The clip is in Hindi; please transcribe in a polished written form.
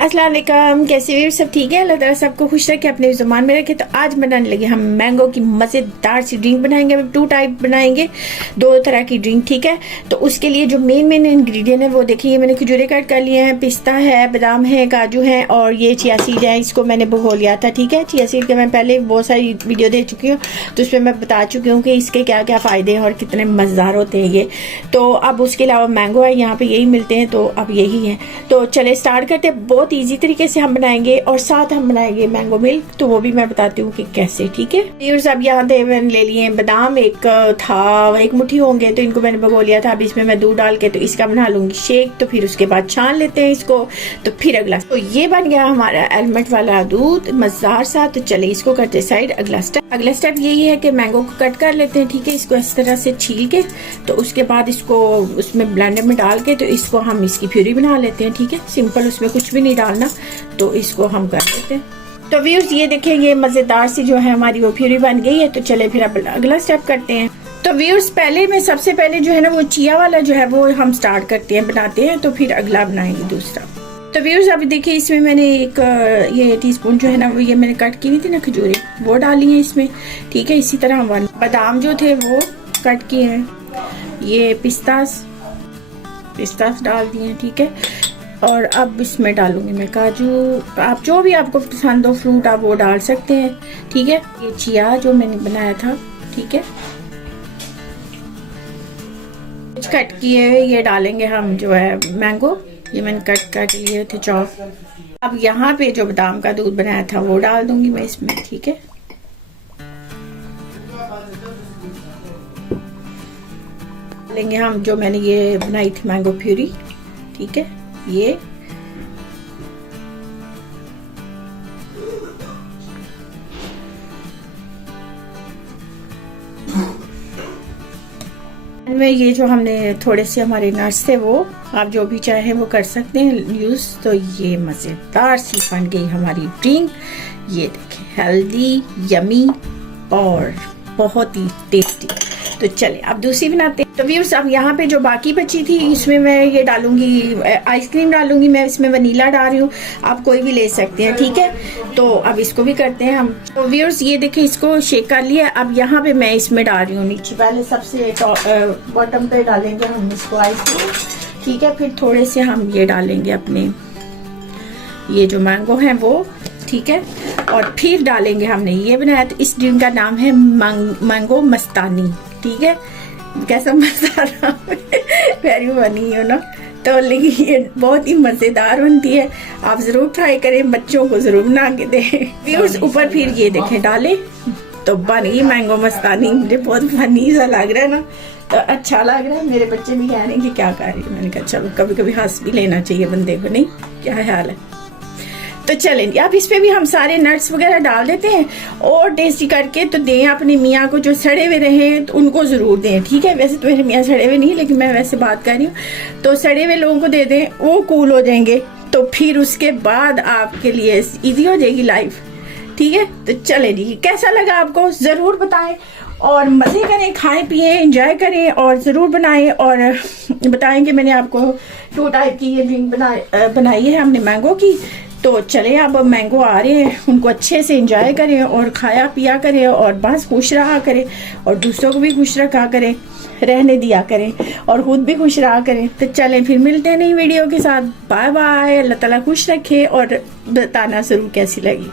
अस्सलाम वालेकुम, कैसे भी सब ठीक है। अल्लाह ताला सबको खुश रखे, अपने ज़ुबान में रखे। तो आज बनाने लगे हम मैंगो की मज़ेदार सी ड्रिंक बनाएंगे। हम 2 टाइप बनाएंगे, 2 तरह की ड्रिंक, ठीक है। तो उसके लिए जो मेन इंग्रेडिएंट है वो देखिए, मैंने खजूरें कट कर लिए हैं, पिस्ता है, बादाम है, काजू है और ये चिया सीड है। इसको मैंने भिगो लिया था, ठीक है। चिया सीड के मैं पहले बहुत सारी वीडियो दे चुकी हूँ, तो उसमें मैं बता चुकी हूँ कि इसके क्या क्या फ़ायदे हैं और कितने मज़ेदार होते हैं ये। तो अब उसके अलावा मैंगो है, यहाँ पे यही मिलते हैं, तो अब यही है। तो चले स्टार्ट करते हैं। बहुत इजी तरीके से हम बनाएंगे और साथ हम बनाएंगे मैंगो मिल्क, तो वो भी मैं बताती हूँ कि कैसे, ठीक है। व्यूअर्स, अब यहाँ पे मैंने ले लिए बादाम, एक मुट्ठी होंगे, तो इनको मैंने भिगो लिया था। अब इसमें मैं दूध डाल के तो इसका बना लूंगी शेक। तो फिर उसके बाद छान लेते हैं इसको, तो फिर अगला। तो ये बन गया हमारा एलमंड वाला दूध मजेदार सा। तो चले इसको करते साइड। अगला स्टेप यही है कि मैंगो को कट कर लेते हैं, ठीक है। इसको इस तरह से छील के, तो उसके बाद इसको उसमें ब्लेंडर में डाल के, तो इसको हम इसकी प्यूरी बना लेते हैं, ठीक है। सिंपल, उसमें कुछ भी नहीं डालना, तो इसको हम कर लेते हैं। तो व्यूअर्स, ये देखें, ये मजेदार सी जो है हमारी वो प्यूरी बन गई है। तो चले फिर अब अगला स्टेप करते हैं। तो व्यूअर्स, सबसे पहले जो है ना वो चिया वाला जो है वो हम स्टार्ट करते हैं, बनाते हैं। तो फिर अगला बनाएंगे दूसरा। तो व्यूअर्स, अभी देखिए, इसमें मैंने ये टीस्पून जो है ना वो ये मैंने कट की हुई थी ना खजूरें, वो डाली है इसमें, ठीक है। इसी तरह हम बादाम जो थे वो कट किए हैं, ये पिस्तास डाल दिए, ठीक है। और अब इसमें डालूंगी मैं काजू। आप जो भी आपको पसंद हो फ्रूट आप वो डाल सकते हैं, ठीक है। ये चिया जो मैंने बनाया था, ठीक है, कट किए हुए ये डालेंगे हम। जो है मैंगो, ये मैंने कट लिए थे चॉप। अब यहाँ पे जो बादाम का दूध बनाया था वो डाल दूंगी मैं इसमें, ठीक है। डालेंगे हम जो मैंने ये बनाई थी मैंगो प्यूरी, ठीक है। ये में ये जो हमने थोड़े से हमारे नट्स थे वो आप जो भी चाहे वो कर सकते हैं यूज। तो ये मजेदार सी बन गई हमारी ड्रिंक। ये देखें, हेल्दी, यमी और बहुत ही टेस्टी। तो चले अब दूसरी बनाते हैं। तो व्यूअर्स, अब यहाँ पे जो बाकी बची थी इसमें मैं ये डालूंगी, आइसक्रीम डालूंगी मैं इसमें, वनीला डाल रही हूँ, आप कोई भी ले सकते हैं, ठीक है। तो अब इसको भी करते हैं हम। तो व्यूअर्स, ये देखिए, इसको शेक कर लिया। अब यहाँ पे मैं इसमें डाल रही हूँ नीचे, पहले सबसे बॉटम पे डालेंगे हम इसको आइसक्रीम, ठीक है। फिर थोड़े से हम ये डालेंगे अपने ये जो मैंगो है वो, ठीक है। और फिर डालेंगे हमने ये बनाया, तो इस ड्रिंक का नाम है मैंगो मस्तानी, ठीक है। कैसा मजेदार वेरी फनी हो ना। तो लेकिन ये बहुत ही मजेदार बनती है, आप जरूर ट्राई करें, बच्चों को जरूर बना के दें। व्यूअर्स, ऊपर फिर ये देखें डाले, तो बन गई मैंगो मस्तानी। मुझे बहुत फनी सा लग रहा है ना, तो अच्छा लग रहा है। मेरे बच्चे भी कह रहे हैं कि क्या कर रही है। मैंने कहा चलो कभी कभी हंस भी लेना चाहिए बंदे को, नहीं क्या हाल है। तो चलें, अब इस पे भी हम सारे नट्स वगैरह डाल देते हैं और टेस्टी करके तो दें अपने मियाँ को। जो सड़े हुए रहे तो उनको जरूर दें, ठीक है। वैसे तो मेरे मियाँ सड़े हुए नहीं, लेकिन मैं वैसे बात कर रही हूँ। तो सड़े हुए लोगों को दे दें, वो कूल हो जाएंगे, तो फिर उसके बाद आपके लिए इजी हो जाएगी लाइफ, ठीक है। तो चले जी, कैसा लगा आपको जरूर बताएं और मजे करें, खाएं पिए, एंजॉय करें और ज़रूर बनाएं और बताएं कि मैंने आपको 2 टाइप की ये ड्रिंक बनाई है हमने मैंगो की। तो चले, अब मैंगो आ रहे हैं, उनको अच्छे से एंजॉय करें और खाया पिया करें और बस खुश रहा करें और दूसरों को भी खुश रखा करें, रहने दिया करें और खुद भी खुश रहा करें। तो चलें, फिर मिलते हैं नई वीडियो के साथ। बाय बाय, अल्लाह ताला खुश रखे और बताना ज़रूर कैसी लगी।